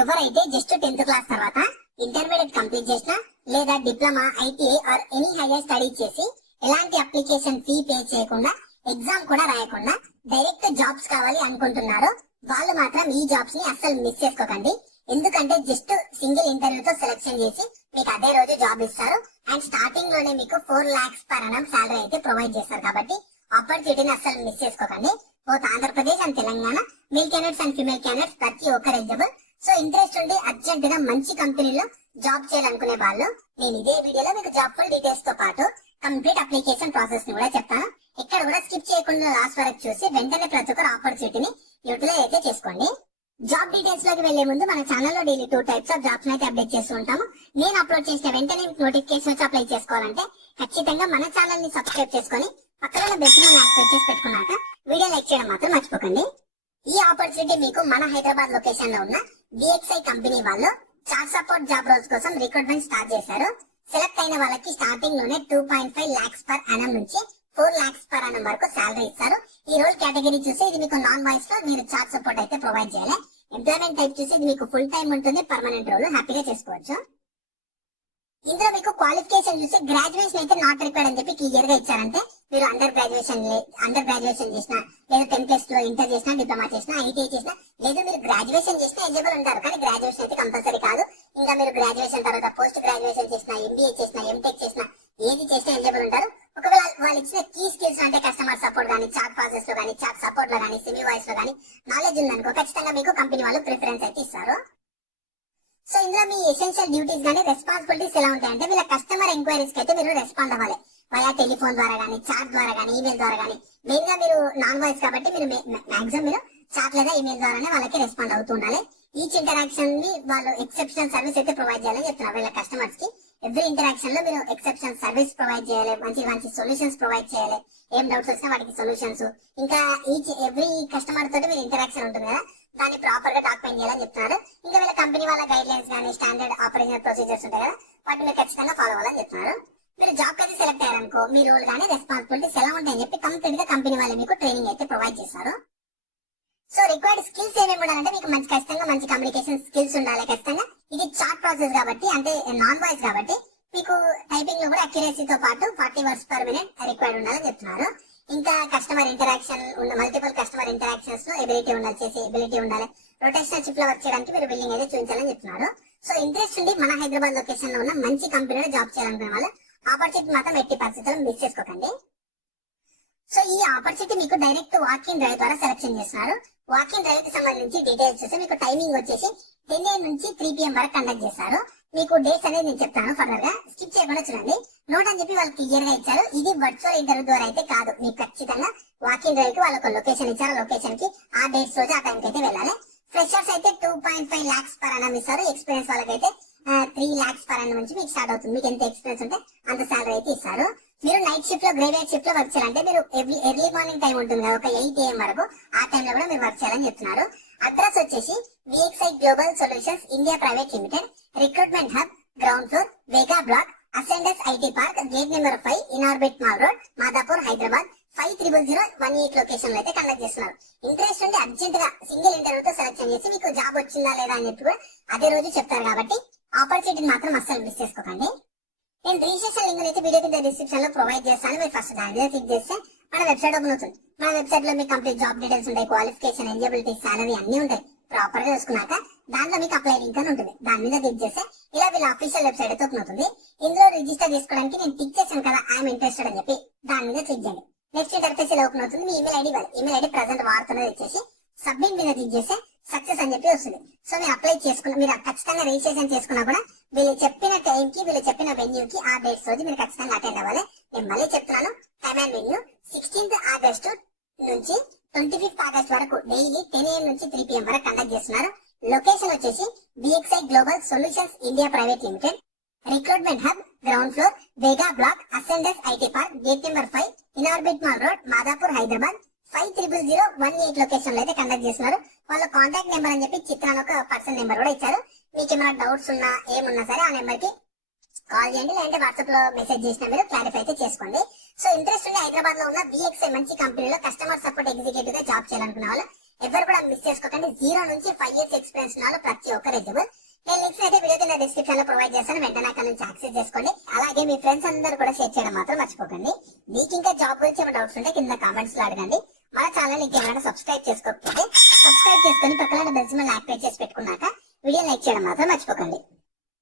ఎవరైతే just 10th class తర్వాత intermediate complete చేసినా లేదా diploma ITI or any hire study చేసి ఎలాంటి అప్లికేషన్ ఫీ పే చేయకుండా ఎగ్జామ్ కూడా రాయకుండా డైరెక్ట్ జాబ్స్ కావాలి అనుకుంటున్నారో వాళ్ళు మాత్రం ఈ జాబ్స్ ని అస్సలు మిస్ చేసుకోకండి. ఎందుకంటే జస్ట్ సింగిల్ ఇంటర్వ్యూతో సెలెక్షన్ చేసి మీకు అదే రోజు జాబ్ ఇస్తారు అండ్ స్టార్టింగ్ లోనే మీకు 4 lakhs per annum సాలరీ అయితే ప్రొవైడ్ చేస్తారు. కాబట్టి ఆపర్చునిటీని అస్సలు మిస్ చేసుకోకండి. Both Andhra Pradesh and Telangana male candidates and female candidates ప్రతి ఒక్కరు ఎలిజిబుల్. సో ఇంట్రెస్ట్ ఉండి అర్జెంట్ గా మంచి కంపెనీలో జాబ్ చేయాలనుకునే వాళ్ళు నేను ఇదే వీడియోలో మీకు జాబ్ ఫుల్ డీటెయిల్స్ తో పాటు కంప్లీట్ అప్లికేషన్ ప్రాసెస్ ని కూడా చెప్తాను. ఇక్కడ కూడా స్కిప్ చేయకుండా లాస్ట్ వరకు చూసి వెంటనే ప్రతి ఒక్కరు ఆపర్చునిటీని యూటిలైజ్ అయితే చేసుకోండి. జాబ్ డీటెయిల్స్ లోకి వెళ్లే ముందు మన ఛానల్లో డైలీ 2 types ఆఫ్ జాబ్స్ అయితే అప్డేట్ చేస్తూ ఉంటాము. నేను అప్లోడ్ చేసిన వెంటనే నోటిఫికేషన్ వచ్చి అప్లై చేసుకోవాలంటే ఖచ్చితంగా మన ఛానల్ ని సబ్స్క్రైబ్ చేసుకొని పక్కన బెల్ సింబల్ యాక్టివేట్ చేసి పెట్టుకున్నాక వీడియో లైక్ చేయడం మాత్రం మర్చిపోకండి. ఈ ఆపర్చునిటీ మీకు మన హైదరాబాద్ లొకేషన్ లో ఉన్న DXI కంపెనీ వాళ్ళు చాట్ సపోర్ట్ జాబ్ రోల్స్ కోసం రిక్రూట్మెంట్ స్టార్ట్ చేశారు. సెలెక్ట్ అయిన వాళ్ళకి స్టార్టింగ్ లోనే 2.5 lakhs per annum నుంచి 4 lakhs per annum వరకు శాలరీ ఇస్తారు. ఈ రోల్ కేటగిరీ చూసి ఇది మీకు నాన్ వాయిస్ లో మీరు చాట్ సపోర్ట్ అయితే ప్రొవైడ్ చేయాలి. ఎంప్లాయ్మెంట్ టైప్ చూసి ఇది మీకు ఫుల్ టైం ఉంటుంది, పర్మనెంట్ రోల్ హ్యాపీగా చేసుకోవచ్చు. ఇందులో మీకు క్వాలిఫికేషన్ చూసి గ్రాడ్యుయేషన్ అయితే నాట్ రిక్వైర్డ్ అని చెప్పి క్లియర్ గా ఇచ్చారంటే మీరు అండర్ గ్రాడ్యుయేషన్ చేసినా లేదా 10th లో ఇంటర్ చేసినా డిప్లొమా చేసినా ఐటీఐ చేసినా లేదా మీరు గ్రాడ్యుయేషన్ చేసినా ఎలిజిబుల్ ఉంటారు. కానీ గ్రాడ్యుయేషన్ అయితే కంపల్సరీ కాదు. ఇంకా మీరు గ్రాడ్యుయేషన్ తర్వాత పోస్ట్ గ్రాడ్యుయేషన్ చేసినా ఎంబీఏ చేసినా ఎంటెక్ చేసినా ఏది చేసినా ఎలిజిబుల్ ఉంటారు. ఒకవేళ వాళ్ళు ఇచ్చిన కీ స్కిల్స్ అంటే కస్టమర్ సపోర్ట్ కానీ చాట్ ప్రాసెస్ లో కానీ చాట్ సపోర్ట్ లో కానీ సెమీ వాయిస్ లో కానీ నాలెడ్జ్ ఉందనుకో ఖచ్చితంగా మీకు కంపెనీ వాళ్ళు ప్రిఫరెన్స్ అయితే ఇస్తారు. సో ఇందులో మీ ఎసెన్షియల్ డ్యూటీస్ కానీ రెస్పాన్సిబిలిటీస్ ఎలా ఉంటాయంటే వీళ్ళ కస్టమర్ ఎంక్వైరీస్ కి అయితే మీరు రెస్పాండ్ అవ్వాలి. వయా టెలిఫోన్ ద్వారా కానీ చాట్ ద్వారా కానీ ఈమెయిల్ ద్వారా కానీ. మెయిన్ గా మీరు నాన్ వాయిస్ కాబట్టి మీరు మాక్సిమం మీరు చాట్ లేదా ఈమెయిల్ ద్వారానే వాళ్ళకి రెస్పాండ్ అవుతూ ఉండాలి. ఈచ్ ఇంటరాక్షన్ ని వాళ్ళు ఎక్సెప్షనల్ సర్వీస్ అయితే ప్రొవైడ్ చేయాలని చెప్తున్నారు. వీళ్ళ కస్టమర్స్ కి ఎవ్రీ ఇంటరాక్షన్ లో మీరు ఎక్సెప్షన్ సర్వీస్ ప్రొవైడ్ చేయాలి, మంచి సొల్యూషన్స్ ప్రొవైడ్ చేయాలి. ఏం డౌట్స్ వచ్చినా వాటికి సొల్యూషన్స్. ఇంకా ఎవ్రీ కస్టమర్ తోటి మీరు ఇంటరాక్షన్ ఉంటుంది కదా, దాన్ని ప్రాపర్ గా డాక్యుమెంట్ చేయాలని చెప్తున్నారు. ఇంకా వీళ్ళ కంపెనీ వాళ్ళ గైడ్ లైన్స్ కానీ స్టాండర్డ్ ఆపరేషన్ ప్రొసీజర్స్ ఉంటాయి కదా, వాటిని మీరు ఖచ్చితంగా ఫాలో అవ్వాలని చెప్తున్నారు. మీరు జాబ్ అయితే సెలెక్ట్ అయ్యారనుకో మీ రోల్ కానీ రెస్పాన్సిబిలిటీస్ ఎలా ఉంటాయని చెప్పి కంప్లీట్ గా కంపెనీ వాళ్ళు మీకు ట్రైనింగ్ అయితే ప్రొవైడ్ చేస్తారు. సో రిక్వైర్డ్ స్కిల్స్ ఏమేమి ఉండాలంటే మీకు ఖచ్చితంగా మంచి కమ్యూనికేషన్ స్కిల్స్ ఉండాలి. ఖచ్చితంగా ఇది చాట్ ప్రాసెస్ కాబట్టి అంటే నాన్ వాయిస్ కాబట్టి మీకు టైపింగ్ లో కూడా అక్యురసీతో పాటు 40 words per minute రిక్వైర్డ్ ఉండాలని చెప్తున్నారు. ఇంకా customer interaction multiple customer interactions లో ఎబిలిటీ ఉండాలి, చేసే ఎబిలిటీ ఉండాలి. రొటేషనల్ షిఫ్ట్ లో వర్క్ చేయడానికి మీరు బిల్డింగ్ అయితే చూపించాలని చెప్తున్నారు. సో ఇంట్రెస్ట్ ఉండి మన హైదరాబాద్ లొకేషన్ లో ఉన్న మంచి కంపెనీలో జాబ్ చేయాలనుకునే వాళ్ళు ఆపర్చునిటీ మాత్రం ఎట్టి పరిస్థితుల్లో మిస్ చేసుకోకండి. సో ఈ ఆపర్చునిటీ మీకు డైరెక్ట్ వాకింగ్ డ్రైవ్ ద్వారా సెలెక్షన్ చేస్తున్నారు. వాకింగ్ డ్రైవ్ కి సంబంధించి డీటెయిల్స్ చూస్తే మీకు టైమింగ్ వచ్చేసి 10 AM నుంచి 3 PM వరకు కండక్ట్ చేస్తారు. మీకు డేట్స్ అనేది నేను చెప్తాను ఫర్దర్ గా, స్కిప్ చేయకుండా చూడండి. నోట్ అని చెప్పి వాళ్ళు క్లియర్ గా ఇచ్చారు. ఇది వర్చువల్ ఇంటర్వ్యూ ద్వారా అయితే కాదు. మీకు ఖచ్చితంగా వాకింగ్ డ్రైవ్ కి వాళ్ళకి లొకేషన్ ఇచ్చారు. లొకేషన్ కి ఆ డేట్స్ రోజు ఆ టైం కి అయితే వెళ్ళాలి. ఫ్రెషర్స్ అయితే 2.5 lakhs per annum ఇస్తారు. ఎక్స్పీరియన్స్ వాళ్ళకైతే 3 lakhs per annum నుంచి మీకు స్టార్ట్ అవుతుంది. మీకు ఎంత ఎక్స్పీరియన్స్ ఉంటే అంత సాలరీ అయితే ఇస్తారు. మీరు నైట్ షిఫ్ట్ లో గ్రేవియర్ షిఫ్ట్ లో వర్క్ చేయాలంటే మీరు ఎర్లీ మార్నింగ్ టైం ఉంటుంది కదా, ఒక 8 AM వరకు ఆ టైంలో కూడా మీరు వర్క్ చేయాలని చెప్తున్నారు. అడ్రస్ వచ్చేసి DXI global solutions India private limited, recruitment hub, ground floor, Vega block, Ascendas IT park, gate number 5, Inorbit mall road, Madhapur, Hyderabad 500018 location లో అయితే కండక్ట్ చేస్తున్నారు. ఇంట్రెస్ట్ ఉంటే అర్జెంట్ గా సింగిల్ ఇంటర్వ్యూతో సెలెక్షన్ చేసి మీకు జాబ్ వచ్చిందా లేదా అని చెప్పి కూడా అదే రోజు చెప్తారు. కాబట్టి ఆపర్చునిటీని మాత్రం అస్సలు మిస్ చేసుకోకండి. నేను రిజిస్ట్రేషన్ లింక్ అయితే వీడియో కింద డిస్క్రిప్షన్ లో ప్రొవైడ్ చేస్తాను. మీరు ఫస్ట్ దాని మీద క్లిక్ చేస్తే మన వెబ్సైట్ ఓపెన్ అవుతుంది. మన వెబ్సైట్ లో మీకు కంప్లీట్ జాబ్ డీటెయిల్స్ ఉంటాయి, క్వాలిఫికేషన్, ఎలిజిబిలిటీ, సాలరీ అన్ని ఉంటాయి. ప్రాపర్ గా చూసుకున్నాక దాంట్లో మీకు అప్లై లింక్ అని ఉంటుంది. దాని మీద క్లిక్ చేస్తే ఇలా వీళ్ళ అఫీషియల్ వెబ్సైట్ అయితే ఓపెన్ అవుతుంది. ఇందులో రిజిస్టర్ చేసుకోవడానికి నేను క్లిక్ చేశాను కదా ఐఎమ్ ఇంట్రెస్టెడ్ అని చెప్పి, దాని మీద క్లిక్ చేయండి. నెక్స్ట్ ఇంటర్ఫేస్ ఇలా ఓపెన్ అవుతుంది. మీ ఈమెయిల్ ఐడి ఇవ్వాలి. ఈమెయిల్ ఐడి ప్రజెంట్ వాడుతున్నది వచ్చేసి సబ్మిట్ మీద క్లిక్ చేస్తే సక్సెస్ అని చెప్పి వస్తుంది. సో మీరు అప్లై చేసుకున్న మీరు ఖచ్చితంగా రిజిస్ట్రేషన్ చేసుకున్నా కూడా వీళ్ళు చెప్పిన టైం కి వీళ్ళు చెప్పిన వెన్యూ కి ఆ డేట్స్ రోజు మీరు ఖచ్చితంగా అటెండ్ అవ్వాలి. నేను మళ్ళీ చెప్తున్నాను, time and venue 16th August నుంచి 25th August వరకు డైలీ 10 AM నుంచి 3 PM వరకు కండక్ట్ చేస్తున్నారు. లొకేషన్ వచ్చేసి DXI global solutions India private limited, recruitment hub, ground floor, Vega block, Ascendas IT park, gate number 5, Inorbit mall road, Madhapur, Hyderabad 500018 location లో అయితే conduct చేస్తున్నారు. వాళ్ళ కాంటాక్ట్ నెంబర్ అని చెప్పి చిత్రాన్ని ఒక పర్సన్ నెంబర్ కూడా ఇచ్చారు. మీకు ఏమైనా డౌట్స్ ఉన్నా ఏమున్నా సరే ఆ నెంబర్ కి కాల్ చేయండి, లేదంటే వాట్సాప్ లో మెసేజ్ చేసినా మీరు క్లారిఫై అయితే చేసుకోండి. సో ఇంట్రెస్ట్ ఉండి హైదరాబాద్ లో ఉన్న DXI మంచి కంపెనీలో కస్టమర్ సపోర్ట్ ఎగ్జిక్యూటివ్ గా జాబ్ చేయాలనుకున్న వాళ్ళు ఎవరు కూడా మిస్ చేసుకోకండి. 0 నుంచి 5 years ఎక్స్పీరియన్స్ ఉన్న ప్రతి ఒక్కరు ఎలిజిబుల్. నేను లింక్స్ అయితే వీడియో కింద డిస్క్రిప్షన్ లో ప్రొవైడ్ చేస్తాను, వెంటనే అక్కడ నుంచి యాక్సెస్ చేసుకోండి. అలాగే మీ ఫ్రెండ్స్ అందరూ కూడా షేర్ చేయడం మాత్రం మర్చిపోకండి. మీకు ఇంకా జాబ్ గురించి ఏమైనా డౌట్స్ ఉంటే కింద కామెంట్స్ లో అడగండి. మన ఛానల్ ఇంకేమైనా సబ్స్క్రైబ్ చేసుకోకపోతే సబ్స్క్రైబ్ చేసుకుని పక్కన బెల్ సింబల్ యాక్టివేట్ చేసి పెట్టుకున్నాక వీడియో లైక్ చేయడం మాత్రం మర్చిపోకండి.